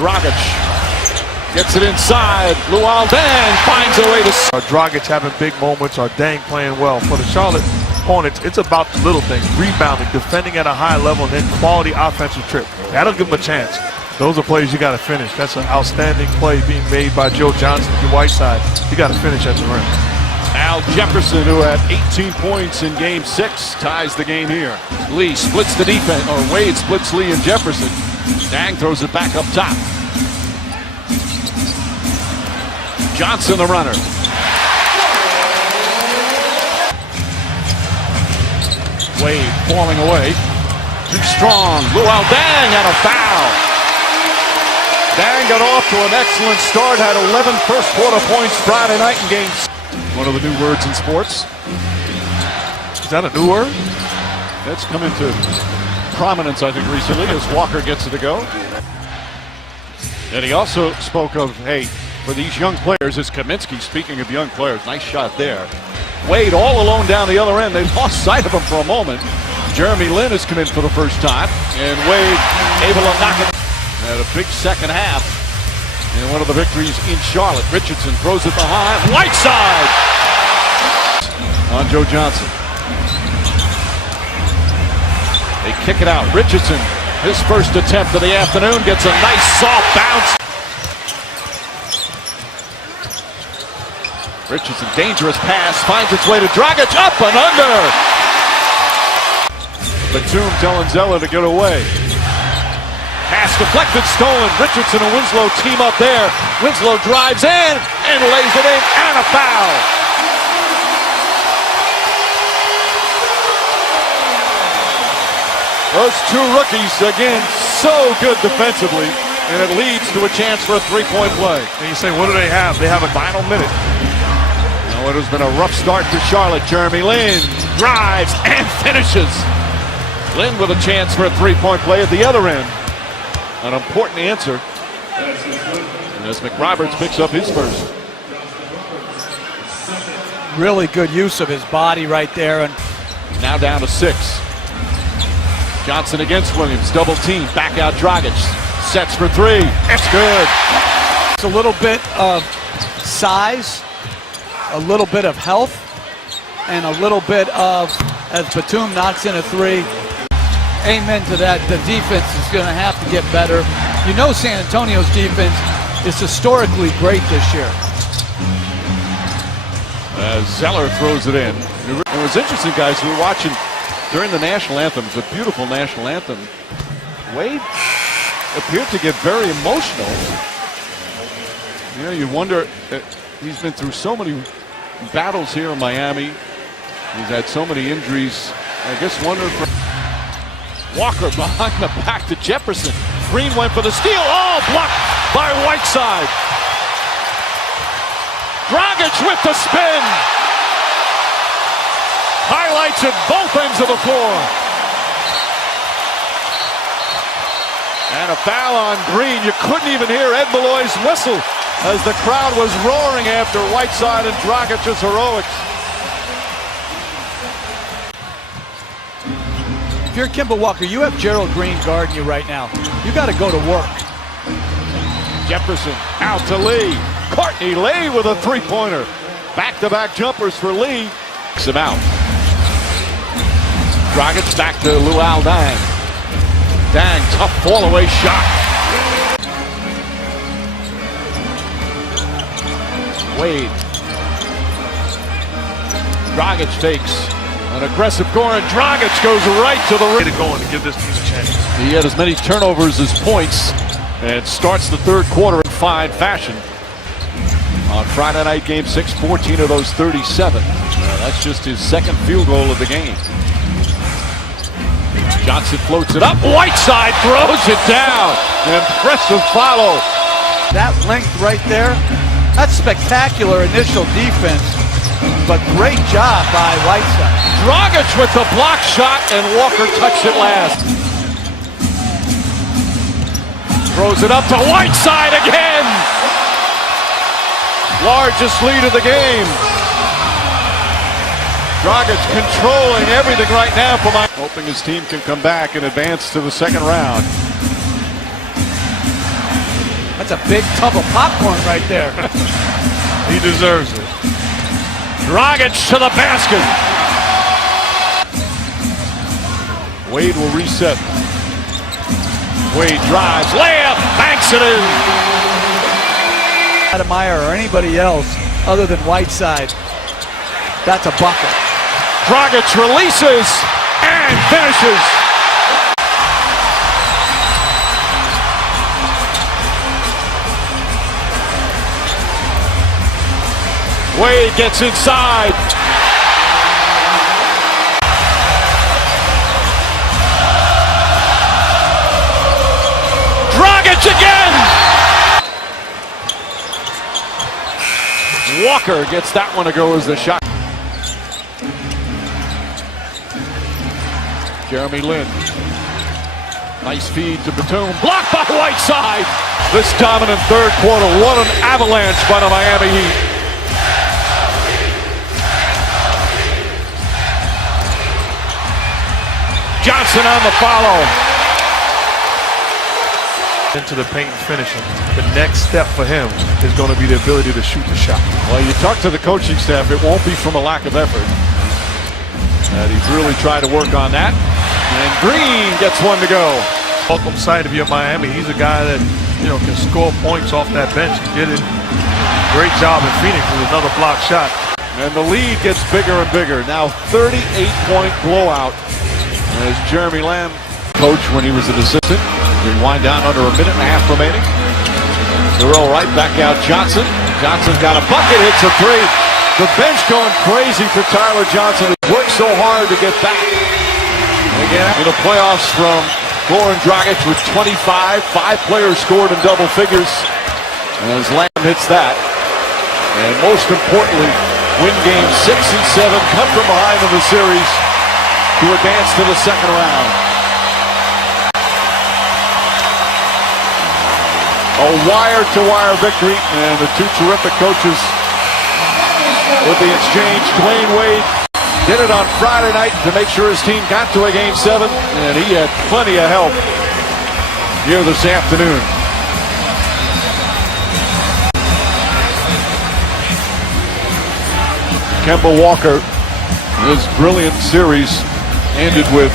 Dragic gets it inside. Luol Deng finds a way to... Dragic having big moments, or Deng playing well. For the Charlotte Hornets, it's about the little things. Rebounding, defending at a high level, and then quality offensive trip. That'll give them a chance. Those are plays you got to finish. That's an outstanding play being made by Joe Johnson to Whiteside. You got to finish at the rim. Al Jefferson, who had 18 points in Game 6, ties the game here. Lee splits the defense, or Wade splits Lee and Jefferson. Deng throws it back up top. Johnson the runner. Wade falling away. Too strong. Luol Deng and a foul. Deng got off to an excellent start. Had 11 first quarter points Friday night in Game 6. One of the new words in sports. Is that a new word? That's come into prominence, I think, recently as Walker gets it to go. And he also spoke of, hey, for these young players, is Kaminsky, speaking of young players. Nice shot there. Wade all alone down the other end. They lost sight of him for a moment. Jeremy Lin has come in for the first time. And Wade able to knock it. Had a big second half. And one of the victories in Charlotte. Richardson throws it behind. Whiteside! On Joe Johnson. They kick it out. Richardson, his first attempt of the afternoon, gets a nice soft bounce. Richardson, dangerous pass, finds its way to Dragic, up and under! Batum telling Zeller to get away. Pass deflected, stolen. Richardson and Winslow team up there. Winslow drives in and lays it in, and a foul. Those two rookies, again, so good defensively, and it leads to a chance for a three-point play. And you say, what do they have? They have a final minute. Now it has been a rough start for Charlotte. Jeremy Lin drives and finishes. Lin with a chance for a three-point play at the other end. An important answer as McRoberts picks up his first. Really good use of his body right there. And now down to 6. Johnson against Williams, double team, back out Dragic, sets for 3, it's good. It's a little bit of size, a little bit of health, and a little bit of, as Batum knocks in a 3. Amen to that. The defense is going to have to get better. You know San Antonio's defense is historically great this year. Zeller throws it in. It was interesting, guys, we were watching during the national anthem. It's a beautiful national anthem. Wade appeared to get very emotional. You know, you wonder, he's been through so many battles here in Miami. He's had so many injuries. I guess wonder for Walker behind the back to Jefferson. Green went for the steal. Oh, blocked by Whiteside. Dragic with the spin. Highlights at both ends of the floor. And a foul on Green. You couldn't even hear Ed Malloy's whistle as the crowd was roaring after Whiteside and Dragic's heroics. If you're Kemba Walker, you have Gerald Green guarding you right now. You got to go to work. Jefferson out to Lee. Courtney Lee with a three-pointer. Back-to-back jumpers for Lee. Kicks him out. Dragic back to Luol Deng. Deng, tough fall-away shot. Wade. Dragic takes an aggressive score, and Dragic goes right to the rim. To go and give this team a chance. He had as many turnovers as points and starts the third quarter in fine fashion. On Friday night, Game 6, 14 of those 37. That's just his second field goal of the game. Johnson floats it up. Whiteside throws it down. An impressive follow. That length right there, that's spectacular initial defense, but great job by Whiteside. Dragic with the block shot, and Walker touched it last. Throws it up to Whiteside again. Largest lead of the game. Dragic controlling everything right now for Miami. Hoping his team can come back and advance to the second round. That's a big tub of popcorn right there. He deserves it. Dragic to the basket. Wade will reset. Wade drives, layup, banks it in. Ademeyer or anybody else other than Whiteside. That's a bucket. Dragic releases and finishes. Wade gets inside. Dragic again. Walker gets that one to go as the shot. Jeremy Lin. Nice feed to Batum. Blocked by Whiteside. This dominant third quarter. What an avalanche by the Miami Heat. Johnson on the follow. Into the paint and finishing. The next step for him is going to be the ability to shoot the shot. Well, you talk to the coaching staff, it won't be from a lack of effort. And he's really tried to work on that. And Green gets one to go. Welcome sight of you at Miami. He's a guy that, can score points off that bench and get it. Great job in Phoenix with another block shot. And the lead gets bigger and bigger. Now 38-point blowout. As Jeremy Lamb, coach when he was an assistant. We wind down under a minute and a half remaining. They're all right, back out Johnson. Johnson's got a bucket, hits a three. The bench going crazy for Tyler Johnson. He worked so hard to get back. Again, in the playoffs from Goran Dragic with 25. 5 players scored in double figures. As Lamb hits that. And most importantly, win games 6 and 7, come from behind in the series to advance to the second round. A wire-to-wire victory, and the two terrific coaches with the exchange. Dwayne Wade did it on Friday night to make sure his team got to a Game 7, and he had plenty of help here this afternoon. Kemba Walker, his brilliant series ended with